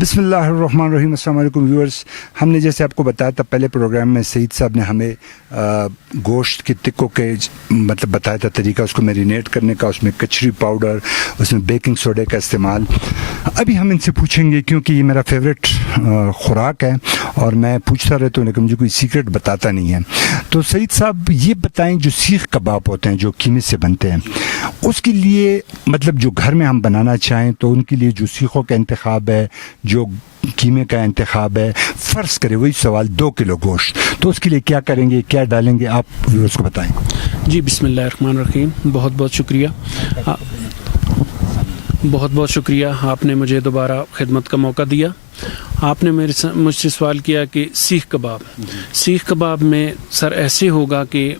بسم اللہ الرحمن الرحیم. السلام علیکم ویورز. ہم نے جیسے آپ کو بتایا تھا پہلے پروگرام میں سعید صاحب نے ہمیں گوشت کے ٹکوں کے مطلب بتایا تھا طریقہ اس کو میرینیٹ کرنے کا, اس میں کچری پاؤڈر, اس میں بیکنگ سوڈے کا استعمال. ابھی ہم ان سے پوچھیں گے کیونکہ یہ میرا فیوریٹ خوراک ہے اور میں پوچھتا رہتا ہوں لیکن مجھے کوئی سیکرٹ بتاتا نہیں ہے. تو سعید صاحب یہ بتائیں, جو سیخ کباب ہوتے ہیں جو قیمے سے بنتے ہیں, اس کے لیے مطلب جو گھر میں ہم بنانا چاہیں تو ان کے لیے جو سیخوں کا انتخاب ہے, جو قیمے کا انتخاب ہے, فرض کرے وہی سوال 2 کلو گوشت, تو اس کے لیے کیا کریں گے, کیا ڈالیں گے, آپ ویورز کو بتائیں. جی بسم اللہ الرحمن الرحیم. بہت بہت شکریہ, بہت بہت شکریہ. آپ نے مجھے دوبارہ خدمت کا موقع دیا. آپ نے مجھ سے سوال کیا کہ سیخ کباب. سیخ کباب میں سر ایسے ہوگا کہ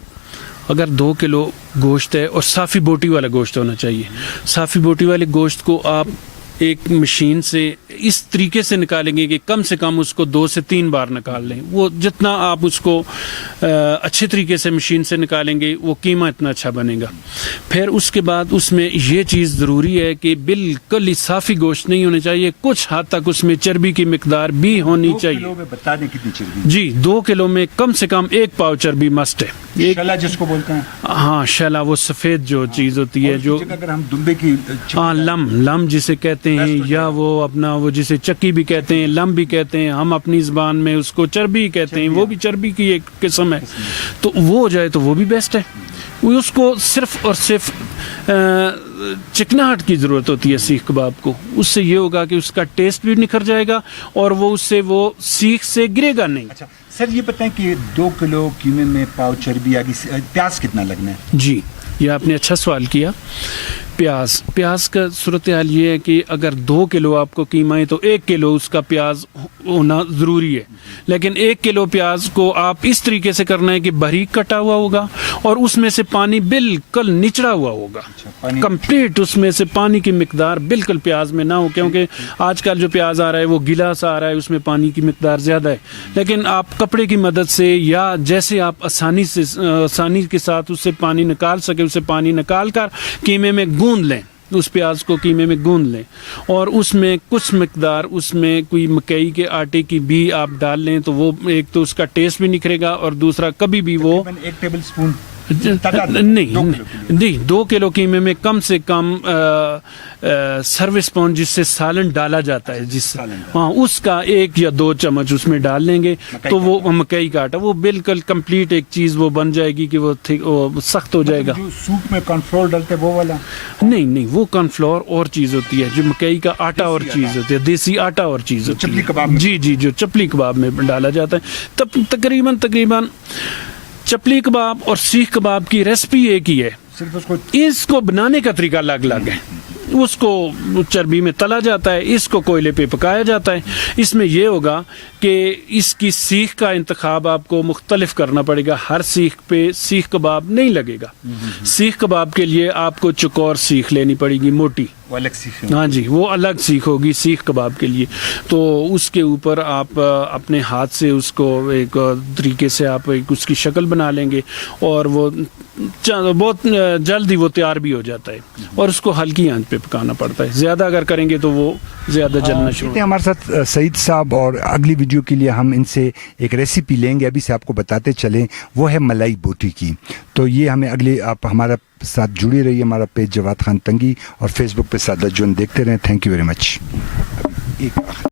اگر 2 کلو گوشت ہے اور صافی بوٹی والا گوشت ہونا چاہیے. صافی بوٹی والے گوشت کو آپ ایک مشین سے اس طریقے سے نکالیں گے کہ کم سے کم اس کو 2 سے 3 بار نکال لیں. وہ جتنا آپ اس کو اچھے طریقے سے مشین سے نکالیں گے وہ قیمہ اتنا اچھا بنے گا. پھر اس کے بعد اس میں یہ چیز ضروری ہے کہ بالکل ہی صافی گوشت نہیں ہونا چاہیے, کچھ حد تک اس میں چربی کی مقدار بھی ہونی چاہیے. 2 کلو میں بتا دیں کتنی چربی؟ جی 2 کلو میں کم سے کم 1 پاؤ چربی مسٹ ہے. شلا جس کو بولتے ہیں, ہاں شلا, وہ سفید جو چیز ہوتی ہے, جو اگر ہم دمبے کی ہاں لم جسے کہتے ہیں, یا وہ اپنا وہ جسے چکی بھی کہتے ہیں, لم بھی کہتے ہیں, ہم اپنی زبان میں اس کو چربی کہتے ہیں, وہ بھی چربی کی ایک قسم ہے. تو وہ ہو جائے تو وہ بھی بیسٹ ہے. اس کو صرف اور صرف چکناہٹ کی ضرورت ہوتی ہے سیخ کباب کو. اس سے یہ ہوگا کہ اس کا ٹیسٹ بھی نکھر جائے گا اور وہ اس سے وہ سیخ سے گرے گا نہیں. اچھا سر یہ بتائیں کہ 2 کلو قیمے میں پاؤ چربی آ گئی, پیاز کتنا لگنا ہے؟ جی یہ آپ نے اچھا سوال کیا. پیاز کا صورتحال یہ ہے کہ اگر 2 کلو آپ کو قیمہ ہے تو 1 کلو اس کا پیاز ہونا ضروری ہے. لیکن 1 کلو پیاز کو آپ اس طریقے سے کرنا ہے کہ باریک کٹا ہوا ہوگا اور اس میں سے پانی بالکل نچڑا ہوا ہوگا, کمپلیٹ اس میں سے پانی کی مقدار بالکل پیاز میں نہ ہو, کیونکہ آج کل جو پیاز آ رہا ہے وہ گیلا سا آ رہا ہے, اس میں پانی کی مقدار زیادہ ہے. لیکن آپ کپڑے کی مدد سے یا جیسے آپ آسانی کے ساتھ اس سے پانی نکال سکے, اسے پانی نکال کر قیمے میں گوندھ لیں, اس پیاز کو قیمے میں گوندھ لیں اور اس میں کچھ مقدار اس میں کوئی مکئی کے آٹے کی بھی آپ ڈال لیں, تو وہ ایک تو اس کا ٹیسٹ بھی نکھرے گا اور دوسرا کبھی بھی وہ 1 ٹیبل اسپون نہیں 2 کلو قیمے میں کم سے کم سروس اسپون جس سے سالن ڈالا جاتا ہے, جس ہاں اس کا 1 یا 2 چمچ اس میں ڈال لیں گے تو وہ مکئی کا آٹا وہ بالکل کمپلیٹ ایک چیز وہ بن جائے گی کہ وہ سخت ہو جائے گا. جو سوپ میں کارن فلور ڈالتے وہ والا نہیں, وہ کارن فلور اور چیز ہوتی ہے, جو مکئی کا آٹا اور چیز ہوتی ہے, دیسی آٹا اور چیز ہوتی ہے. جی جو چپلی کباب میں ڈالا جاتا ہے. تب تقریباً چپلی کباب اور سیخ کباب کی ریسپی ایک ہی ہے, اس کو بنانے کا طریقہ الگ ہے. اس کو چربی میں تلا جاتا ہے, اس کو کوئلے پہ پکایا جاتا ہے. اس میں یہ ہوگا کہ اس کی سیخ کا انتخاب آپ کو مختلف کرنا پڑے گا. ہر سیخ پہ سیخ کباب نہیں لگے گا. سیخ کباب کے لیے آپ کو چکور سیخ لینی پڑے گی, موٹی. ہاں جی وہ الگ سیخ ہوگی سیخ کباب کے لیے. تو اس کے اوپر آپ اپنے ہاتھ سے اس کو ایک طریقے سے آپ اس کی شکل بنا لیں گے اور وہ بہت جلد ہی وہ تیار بھی ہو جاتا ہے. اور اس کو ہلکی آنچ پہ پکانا پڑتا ہے, زیادہ اگر کریں گے تو وہ زیادہ جلنا شروع. ہمارے ساتھ سعید صاحب, اور اگلی ویڈیو کے لیے ہم ان سے ایک ریسیپی لیں گے, ابھی سے آپ کو بتاتے چلیں, وہ ہے ملائی بوٹی کی. تو یہ ہمیں اگلے آپ ہمارا ساتھ جڑی رہیے. ہمارا پیج جواد خان تنگی اور فیس بک پہ سادہ جون دیکھتے رہیں. Thank you very much.